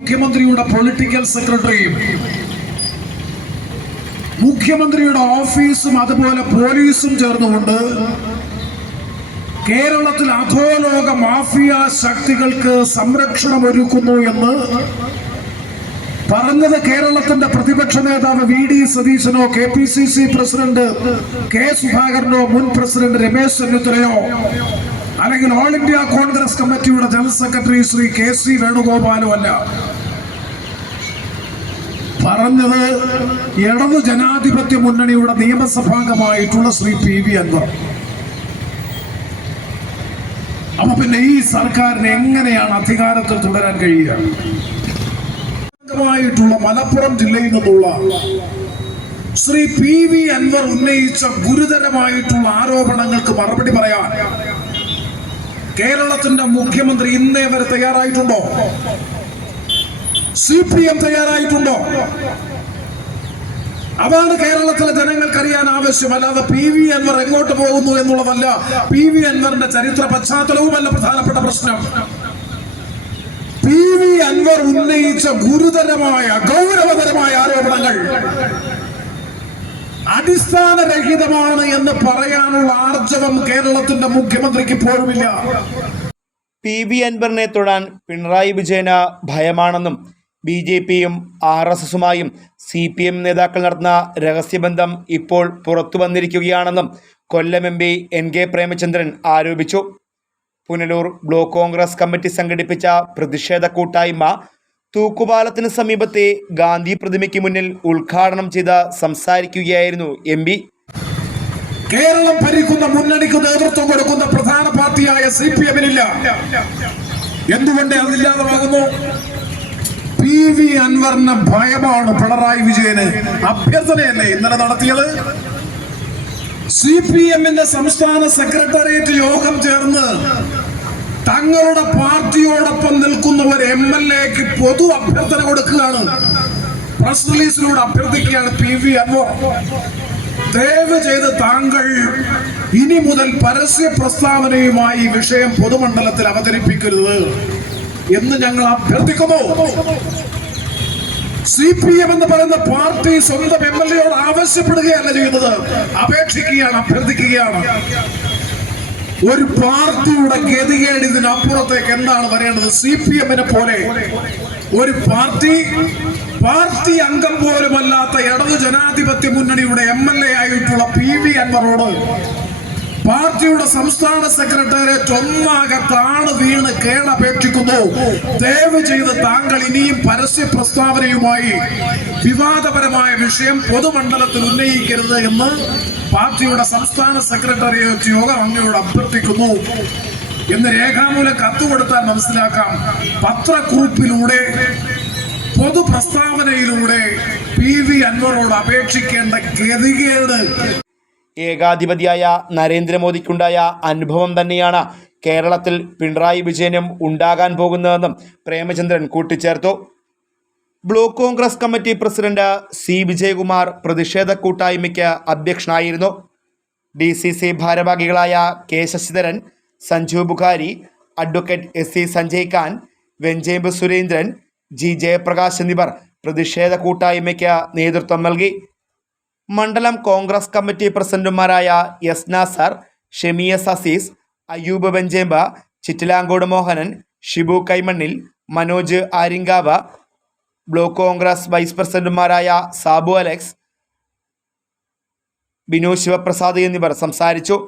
മുഖ്യമന്ത്രിയുടെ പൊളിറ്റിക്കൽ സെക്രട്ടറിയും മുഖ്യമന്ത്രിയുടെ ഓഫീസും അതുപോലെ പോലീസും ചേർന്നുകൊണ്ട് കേരളത്തിൽ അധോലോക മാഫിയ ശക്തികൾക്ക് സംരക്ഷണം ഒരുക്കുന്നു എന്ന് പറഞ്ഞത് കേരളത്തിന്റെ പ്രതിപക്ഷ നേതാവ് VD സതീശനോ KPCC പ്രസിഡന്റ് K സുധാകരനോ മുൻ പ്രസിഡന്റ് രമേശ് ചെന്നിത്തലയോ അല്ലെങ്കിൽ ഓൾ ഇന്ത്യ കോൺഗ്രസ് കമ്മിറ്റിയുടെ ജനറൽ സെക്രട്ടറി ശ്രീ KC വേണുഗോപാലോ അല്ല. പറഞ്ഞത് ഇടതു ജനാധിപത്യ മുന്നണിയുടെ നിയമസഭാംഗമായിട്ടുള്ള ശ്രീ PV അൻവർ. അപ്പൊ പിന്നെ ഈ സർക്കാരിന് എങ്ങനെയാണ് അധികാരത്തിൽ തുടരാൻ കഴിയുക? മലപ്പുറം ജില്ലയിൽ നിന്നുള്ള ശ്രീ PV അൻവർ ഉന്നയിച്ച ഗുരുതരമായിട്ടുള്ള ആരോപണങ്ങൾക്ക് മറുപടി പറയാൻ കേരളത്തിന്റെ മുഖ്യമന്ത്രി ഇന്നേ വരെ തയ്യാറായിട്ടുണ്ടോ? CPM തയ്യാറായിട്ടുണ്ടോ? അതാണ് കേരളത്തിലെ ജനങ്ങൾക്കറിയാൻ ആവശ്യം. അല്ലാതെ PV അൻവർ എങ്ങോട്ട് പോകുന്നു എന്നുള്ളതല്ല, PV അൻവറിന്റെ ചരിത്ര പശ്ചാത്തലവുമല്ല പ്രധാനപ്പെട്ട പ്രശ്നം. PV അൻവർ ഉന്നയിച്ച ഗുരുതരമായ ഗൗരവതരമായ ആരോപണങ്ങൾ അടിസ്ഥാനരഹിതമാണ് എന്ന് പറയാനുള്ള ആർജവം കേരളത്തിന്റെ മുഖ്യമന്ത്രിക്ക് ഇപ്പോഴുമില്ല. PV അൻവറിനെ തൊടാൻ പിണറായി വിജയന് ഭയമാണെന്നും BJPയും RSSുമായും CPM നേതാക്കൾ നടത്തുന്ന രഹസ്യബന്ധം ഇപ്പോൾ പുറത്തു വന്നിരിക്കുകയാണെന്നും കൊല്ലം MP NK പ്രേമചന്ദ്രൻ ആരോപിച്ചു. പുനലൂർ ബ്ലോക്ക് കോൺഗ്രസ് കമ്മിറ്റി സംഘടിപ്പിച്ച പ്രതിഷേധ കൂട്ടായ്മ തൂക്കുപാലത്തിന് സമീപത്തെ ഗാന്ധി പ്രതിമയ്ക്ക് മുന്നിൽ ഉദ്ഘാടനം ചെയ്ത് സംസാരിക്കുകയായിരുന്നു MP. കേരളം ഭരിക്കുന്ന മുന്നണിക്ക് നേതൃത്വം കൊടുക്കുന്ന പ്രധാന പാർട്ടിയായ CPMനില്ല. എന്തുകൊണ്ട് അതില്ലാതെയാകുന്നു? PV അൻവറിന് ഭയമാണ് പിണറായി വിജയന്. അഭ്യർത്ഥനയല്ലേ ഇന്നലെ നടത്തിയത്? CPMന്റെ സംസ്ഥാന സെക്രട്ടേറിയറ്റ് യോഗം ചേർന്ന് തങ്ങളുടെ പാർട്ടിയോടൊപ്പം നിൽക്കുന്ന ഒരു MLAക്ക് പൊതു അഭ്യർത്ഥന കൊടുക്കുകയാണ്. പ്രസ് റിലീസിലൂടെ അഭ്യർത്ഥിക്കുകയാണ് PV അൻവർ, ദയവ് ചെയ്ത് താങ്കൾ ഇനി മുതൽ പരസ്യ പ്രസ്താവനയുമായി ഈ വിഷയം പൊതുമണ്ഡലത്തിൽ അവതരിപ്പിക്കരുത് എന്ന് ഞങ്ങൾ അഭ്യർത്ഥിക്കുന്നു. CPM എന്ന് പറയുന്ന പാർട്ടി സ്വന്തം MLAയോട് ആവശ്യപ്പെടുകയല്ല ചെയ്യുന്നത്, അപേക്ഷിക്കുകയാണ്, അഭ്യർത്ഥിക്കുകയാണ്. ഒരു പാർട്ടിയുടെ ഗതികേട് ഇതിനപ്പുറത്തേക്ക് എന്താണ് വരേണ്ടത്? CPMനെ പോലെ ഒരു പാർട്ടി അംഗം പോലുമല്ലാത്ത ഇടതു ജനാധിപത്യ മുന്നണിയുടെ MLA ആയിട്ടുള്ള PV അൻവറോട് പാർട്ടിയുടെ സംസ്ഥാന സെക്രട്ടേറിയറ്റ് ഒന്നാകെ താണ് വീണ് കേണപേക്ഷിക്കുന്നു, ദയവ് ചെയ്ത് താങ്കൾ ഇനിയും പരസ്യ പ്രസ്താവനയുമായി വിവാദപരമായ വിഷയം പൊതുമണ്ഡലത്തിൽ ഉന്നയിക്കരുത് എന്ന് പാർട്ടിയുടെ സംസ്ഥാന സെക്രട്ടേറിയറ്റ് യോഗം അങ്ങയോട് അഭ്യർത്ഥിക്കുന്നു എന്ന് രേഖാമൂലം കത്തുകൊടുത്താൽ മനസ്സിലാക്കാം. പത്രക്കുറിപ്പിലൂടെ പൊതുപ്രസ്താവനയിലൂടെ PV അൻവറോട് അപേക്ഷിക്കേണ്ട ഗതികേട് ഏകാധിപതിയായ നരേന്ദ്രമോദിക്കുണ്ടായ അനുഭവം തന്നെയാണ് കേരളത്തിൽ പിണറായി വിജയനും ഉണ്ടാകാൻ പോകുന്നതെന്നും പ്രേമചന്ദ്രൻ കൂട്ടിച്ചേർത്തു. Block Congress committee president C Vijayakumar പ്രതിഷേധ കൂട്ടായ്മയ്ക്ക് അധ്യക്ഷനായിരുന്നു. DCC ഭാരവാഹികളായ K Sasidharan, Sanju Bukhari, advocate SC Sanjay Khan, Venchemp Surendran, G Jayaprakash എന്നിവർ പ്രതിഷേധ കൂട്ടായ്മയ്ക്ക് നേതൃത്വം നൽകി. മണ്ഡലം കോൺഗ്രസ് കമ്മിറ്റി പ്രസിഡന്റുമാരായ S Nasar, Shemiyas Aziz, Ayyub Venchempa, Chittilangode Mohanan, Shibu Kaimannil, Manoj Aryankavu, block Congress vice പ്രസിഡന്റുമാരായ സാബു അലക്സ്, ബിനു ശിവപ്രസാദ് എന്നിവർ സംസാരിച്ചു.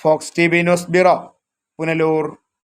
Fox TV news bureau, Punalur.